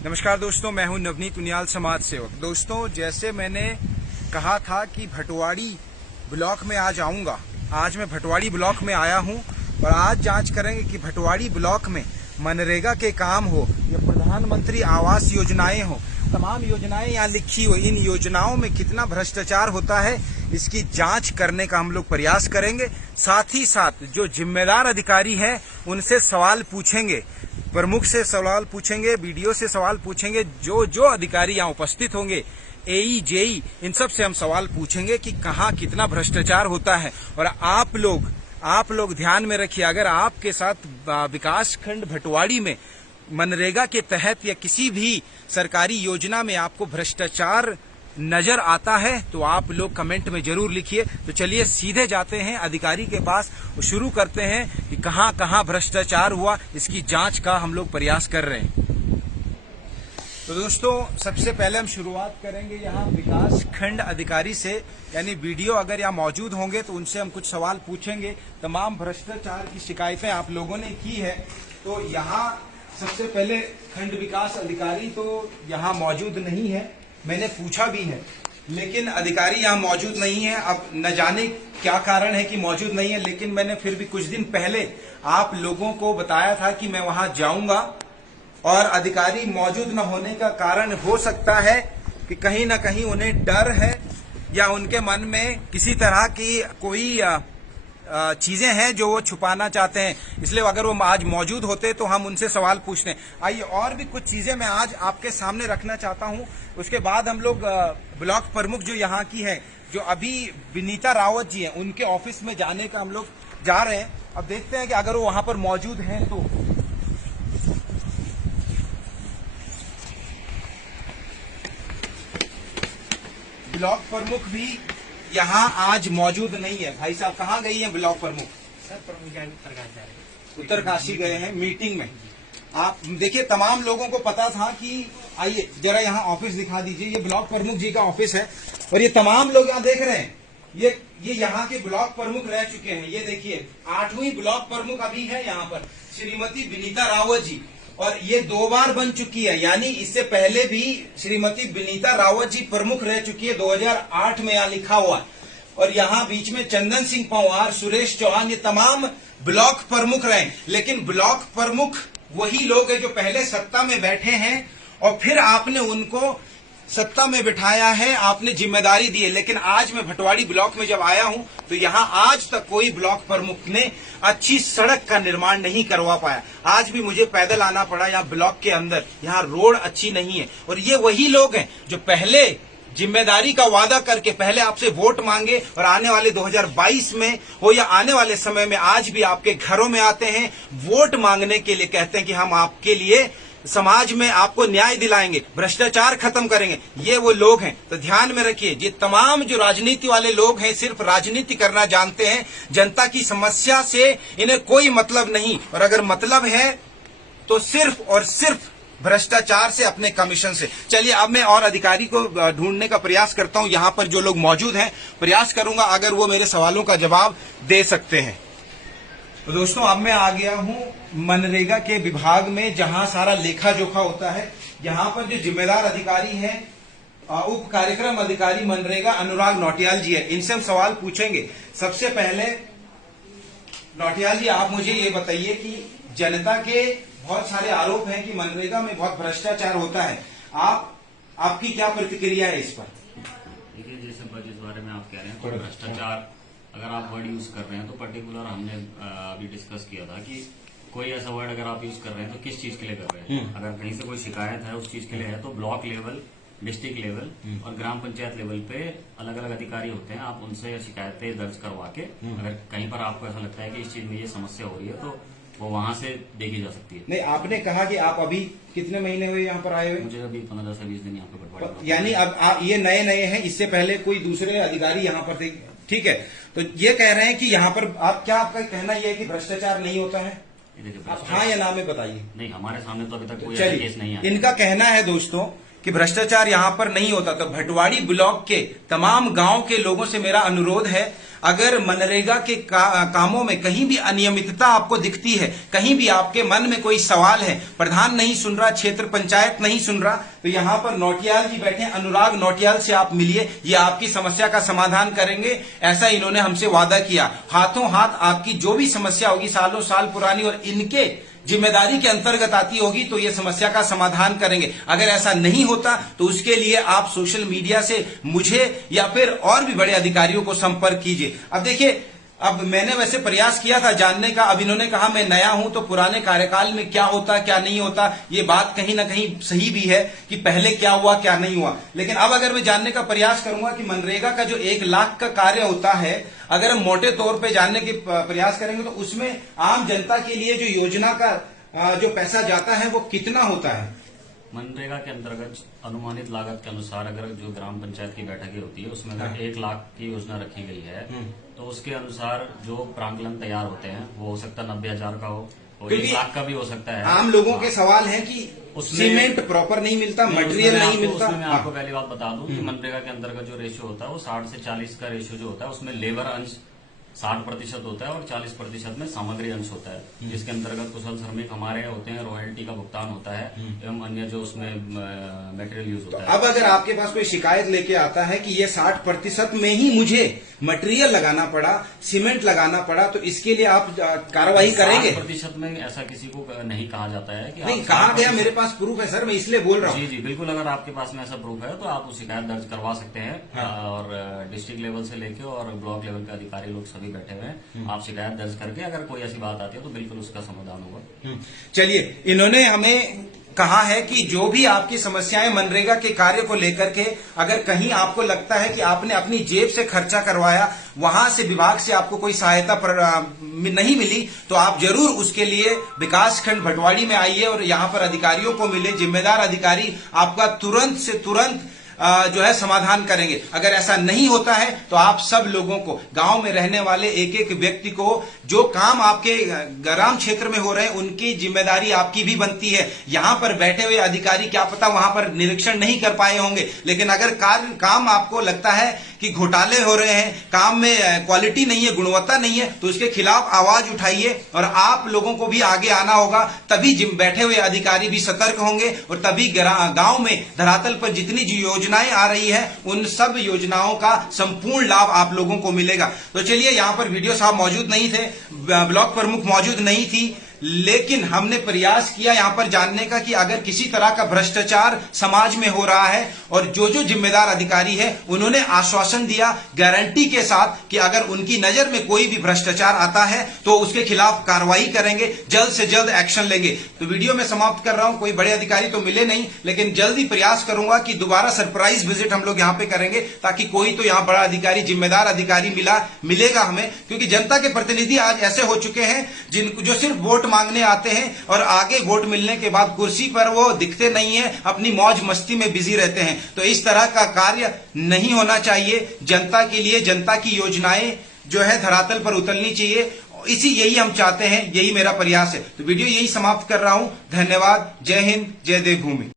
नमस्कार दोस्तों, मैं हूं नवनीत उनियाल, समाज सेवक। दोस्तों, जैसे मैंने कहा था कि भटवाड़ी ब्लॉक में आज आऊंगा, आज मैं भटवाड़ी ब्लॉक में आया हूं और आज जांच करेंगे कि भटवाड़ी ब्लॉक में मनरेगा के काम हो या प्रधानमंत्री आवास योजनाएं हो, तमाम योजनाएं यहाँ लिखी हो, इन योजनाओं में कितना भ्रष्टाचार होता है, इसकी जांच करने का हम लोग प्रयास करेंगे। साथ ही साथ जो जिम्मेदार अधिकारी हैं उनसे सवाल पूछेंगे, प्रमुख से सवाल पूछेंगे, बीडीओ से सवाल पूछेंगे, जो जो अधिकारी यहाँ उपस्थित होंगे, एई जेई, इन सब से हम सवाल पूछेंगे कि कहाँ कितना भ्रष्टाचार होता है। और आप लोग ध्यान में रखिए, अगर आपके साथ विकास खंड भटवाड़ी में मनरेगा के तहत या किसी भी सरकारी योजना में आपको भ्रष्टाचार नजर आता है तो आप लोग कमेंट में जरूर लिखिए। तो चलिए सीधे जाते हैं अधिकारी के पास और शुरू करते हैं कि कहां कहां भ्रष्टाचार हुआ, इसकी जांच का हम लोग प्रयास कर रहे हैं। तो दोस्तों, सबसे पहले हम शुरुआत करेंगे यहाँ विकास खंड अधिकारी से, यानी बीडीओ अगर यहाँ मौजूद होंगे तो उनसे हम कुछ सवाल पूछेंगे। तमाम भ्रष्टाचार की शिकायतें आप लोगों ने की है, तो यहाँ सबसे पहले खंड विकास अधिकारी तो यहाँ मौजूद नहीं है, मैंने पूछा भी है, लेकिन अधिकारी यहाँ मौजूद नहीं है। अब न जाने क्या कारण है कि मौजूद नहीं है, लेकिन मैंने फिर भी कुछ दिन पहले आप लोगों को बताया था कि मैं वहां जाऊंगा और अधिकारी मौजूद न होने का कारण हो सकता है कि कहीं न कहीं उन्हें डर है या उनके मन में किसी तरह की कोई चीजें हैं जो वो छुपाना चाहते हैं, इसलिए अगर वो आज मौजूद होते तो हम उनसे सवाल पूछते हैं। आइए, और भी कुछ चीजें मैं आज आपके सामने रखना चाहता हूं। उसके बाद हम लोग ब्लॉक प्रमुख जो यहाँ की है, जो अभी विनीता रावत जी हैं, उनके ऑफिस में जाने का हम लोग जा रहे हैं। अब देखते हैं कि अगर वो वहां पर मौजूद हैं तो। ब्लॉक प्रमुख भी यहाँ आज मौजूद नहीं है। भाई साहब, कहाँ गई हैं ब्लॉक प्रमुख? सर, उत्तरकाशी गए हैं मीटिंग में। आप देखिए, तमाम लोगों को पता था कि आइए जरा यहाँ ऑफिस दिखा दीजिए, ये ब्लॉक प्रमुख जी का ऑफिस है और ये तमाम लोग यहाँ देख रहे हैं, ये यहाँ के ब्लॉक प्रमुख रह चुके हैं। ये देखिए, 8वीं ब्लॉक प्रमुख अभी है यहाँ पर, श्रीमती विनीता रावत जी, और ये 2 बार बन चुकी है, यानी इससे पहले भी श्रीमती विनीता रावत जी प्रमुख रह चुकी है, 2008 में यहाँ लिखा हुआ है। और यहाँ बीच में चंदन सिंह पंवार, सुरेश चौहान, ये तमाम ब्लॉक प्रमुख रहे, लेकिन ब्लॉक प्रमुख वही लोग हैं जो पहले सत्ता में बैठे हैं और फिर आपने उनको सत्ता में बिठाया है, आपने जिम्मेदारी दी है। लेकिन आज मैं भटवाड़ी ब्लॉक में जब आया हूं तो यहाँ आज तक कोई ब्लॉक प्रमुख ने अच्छी सड़क का निर्माण नहीं करवा पाया। आज भी मुझे पैदल आना पड़ा यहाँ ब्लॉक के अंदर, यहाँ रोड अच्छी नहीं है। और ये वही लोग हैं जो पहले जिम्मेदारी का वादा करके पहले आपसे वोट मांगे और आने वाले 2022 में हो या आने वाले समय में आज भी आपके घरों में आते हैं वोट मांगने के लिए, कहते हैं कि हम आपके लिए समाज में आपको न्याय दिलाएंगे, भ्रष्टाचार खत्म करेंगे। ये वो लोग हैं। तो ध्यान में रखिए, ये तमाम जो राजनीति वाले लोग हैं सिर्फ राजनीति करना जानते हैं, जनता की समस्या से इन्हें कोई मतलब नहीं, और अगर मतलब है तो सिर्फ और सिर्फ भ्रष्टाचार से, अपने कमीशन से। चलिए, अब मैं और अधिकारी को ढूंढने का प्रयास करता हूं, यहाँ पर जो लोग मौजूद हैं, प्रयास करूंगा अगर वो मेरे सवालों का जवाब दे सकते हैं। तो दोस्तों, अब मैं आ गया हूं मनरेगा के विभाग में, जहां सारा लेखा जोखा होता है। यहाँ पर जो जिम्मेदार अधिकारी हैं, उप कार्यक्रम अधिकारी मनरेगा अनुराग नौटियाल जी है, इनसे हम सवाल पूछेंगे। सबसे पहले नौटियाल जी, आप मुझे ये बताइए कि जनता के बहुत सारे आरोप हैं कि मनरेगा में बहुत भ्रष्टाचार होता है, आपकी क्या प्रतिक्रिया है इस पर? देखिए, जैसे जिस बारे में आप कह रहे हैं, तो भ्रष्टाचार अगर आप वर्ड यूज कर रहे हैं तो पर्टिकुलर हमने अभी डिस्कस किया था कि कोई ऐसा वर्ड अगर आप यूज कर रहे हैं तो किस चीज के लिए कर रहे हैं। अगर कहीं से कोई शिकायत है उस चीज के लिए है तो ब्लॉक लेवल, डिस्ट्रिक्ट लेवल और ग्राम पंचायत लेवल पे अलग अलग अधिकारी होते हैं, आप उनसे शिकायतें दर्ज करवा के अगर कहीं पर आपको ऐसा लगता है कि इस चीज में ये समस्या हो रही है तो वो वहां से देखी जा सकती है। नहीं, आपने कहा कि आप अभी कितने महीने हुए यहाँ पर आए हुए? मुझे अभी 15 से 20 दिन यहाँ पर बटवाड़ा। यानी अब आप ये नए नए हैं, इससे पहले कोई दूसरे अधिकारी यहाँ पर थे? ठीक है, तो ये कह रहे हैं कि यहाँ पर आपका कहना यह है कि भ्रष्टाचार नहीं होता है? आप हाँ या ना में बताइए। नहीं, हमारे सामने तो अभी तक कोई ऐसा केस नहीं है। इनका कहना है दोस्तों कि भ्रष्टाचार यहाँ पर नहीं होता। तो भटवाड़ी ब्लॉक के तमाम गांव के लोगों से मेरा अनुरोध है, अगर मनरेगा के कामों में कहीं भी अनियमितता आपको दिखती है, कहीं भी आपके मन में कोई सवाल है, प्रधान नहीं सुन रहा, क्षेत्र पंचायत नहीं सुन रहा, तो यहां पर नौटियाल जी बैठे हैं, अनुराग नौटियाल से आप मिलिए, ये आपकी समस्या का समाधान करेंगे, ऐसा इन्होंने हमसे वादा किया। हाथों हाथ आपकी जो भी समस्या होगी सालों साल पुरानी और इनके जिम्मेदारी के अंतर्गत आती होगी तो ये समस्या का समाधान करेंगे। अगर ऐसा नहीं होता तो उसके लिए आप सोशल मीडिया से मुझे या फिर और भी बड़े अधिकारियों को संपर्क कीजिए। अब देखिए, अब मैंने वैसे प्रयास किया था जानने का, अब इन्होंने कहा मैं नया हूं तो पुराने कार्यकाल में क्या होता क्या नहीं होता, ये बात कहीं ना कहीं सही भी है कि पहले क्या हुआ क्या नहीं हुआ। लेकिन अब अगर मैं जानने का प्रयास करूंगा कि मनरेगा का जो 1 लाख का कार्य होता है, अगर हम मोटे तौर पे जानने के प्रयास करेंगे तो उसमें आम जनता के लिए जो योजना का जो पैसा जाता है वो कितना होता है? मनरेगा के अंतर्गत अनुमानित लागत के अनुसार अगर जो ग्राम पंचायत की बैठकें होती है उसमें अगर 1 लाख की योजना रखी गई है तो उसके अनुसार जो प्रांगण तैयार होते हैं वो हो सकता है 90,000 का हो और 1 लाख का भी हो सकता है। आम लोगों के सवाल है कि सीमेंट प्रॉपर नहीं मिलता, मटेरियल नहीं मिलता। उसमें मैं आपको पहली बात बता दूं कि मनरेगा के अंतर्गत जो रेशियो होता है वो 60 से 40 का रेशियो जो होता है उसमें लेबर अंश 60% होता है और 40% में सामग्री अंश होता है, जिसके अंतर्गत कुशल श्रमिक हमारे होते हैं, रॉयल्टी का भुगतान होता है एवं अन्य जो उसमें मटेरियल यूज होता है। अब अगर आपके पास कोई शिकायत लेके आता है कि ये 60% में ही मुझे मटेरियल लगाना पड़ा, सीमेंट लगाना पड़ा, तो इसके लिए आप कार्रवाई करेंगे? 60% में ऐसा किसी को नहीं कहा जाता है कि नहीं कहा गया, मेरे पास प्रूफ है सर, मैं इसलिए बोल रहा हूँ। जी जी बिल्कुल, अगर आपके पास में ऐसा प्रूफ है तो आप उस शिकायत दर्ज करवा सकते हैं। और डिस्ट्रिक्ट लेवल से लेके और ब्लॉक लेवल के अधिकारी लोग सभी बैठे हुए हैं, आप शिकायत दर्ज करके अगर कोई ऐसी बात आती है तो बिल्कुल उसका समाधान होगा। चलिए, इन्होंने हमें कहा है कि जो भी आपकी समस्याएं मनरेगा के कार्य को लेकर के अगर कहीं आपको लगता है कि आपने अपनी जेब से खर्चा करवाया, वहां से विभाग से आपको कोई सहायता नहीं मिली, तो आप जरूर उसके लिए विकास खंड भटवाड़ी में आइए और यहां पर अधिकारियों को मिले। जिम्मेदार अधिकारी आपका तुरंत से तुरंत जो है समाधान करेंगे। अगर ऐसा नहीं होता है तो आप सब लोगों को, गांव में रहने वाले एक एक व्यक्ति को, जो काम आपके ग्राम क्षेत्र में हो रहे हैं उनकी जिम्मेदारी आपकी भी बनती है। यहां पर बैठे हुए अधिकारी क्या पता वहां पर निरीक्षण नहीं कर पाए होंगे, लेकिन अगर काम आपको लगता है कि घोटाले हो रहे हैं, काम में क्वालिटी नहीं है, गुणवत्ता नहीं है, तो उसके खिलाफ आवाज उठाइए और आप लोगों को भी आगे आना होगा। तभी बैठे हुए अधिकारी भी सतर्क होंगे और तभी गांव में धरातल पर जितनी योजनाएं आ रही है उन सब योजनाओं का संपूर्ण लाभ आप लोगों को मिलेगा। तो चलिए, यहां पर वीडियो साहब मौजूद नहीं थे, ब्लॉक प्रमुख मौजूद नहीं थी, लेकिन हमने प्रयास किया यहां पर जानने का कि अगर किसी तरह का भ्रष्टाचार समाज में हो रहा है, और जो जो जिम्मेदार अधिकारी है उन्होंने आश्वासन दिया गारंटी के साथ कि अगर उनकी नजर में कोई भी भ्रष्टाचार आता है तो उसके खिलाफ कार्रवाई करेंगे, जल्द से जल्द एक्शन लेंगे। तो वीडियो में समाप्त कर रहा हूं, कोई बड़े अधिकारी तो मिले नहीं, लेकिन जल्दी प्रयास करूंगा कि दोबारा सरप्राइज विजिट हम लोग यहां पे करेंगे, ताकि कोई तो यहां बड़ा अधिकारी, जिम्मेदार अधिकारी मिलेगा हमें, क्योंकि जनता के प्रतिनिधि आज ऐसे हो चुके हैं जो सिर्फ वोट मांगने आते हैं और आगे वोट मिलने के बाद कुर्सी पर वो दिखते नहीं है, अपनी मौज मस्ती में बिजी रहते हैं। तो इस तरह का कार्य नहीं होना चाहिए। जनता के लिए जनता की योजनाएं जो है धरातल पर उतरनी चाहिए, यही हम चाहते हैं, यही मेरा प्रयास है। तो वीडियो यही समाप्त कर रहा हूं। धन्यवाद। जय हिंद, जय देवभूमि।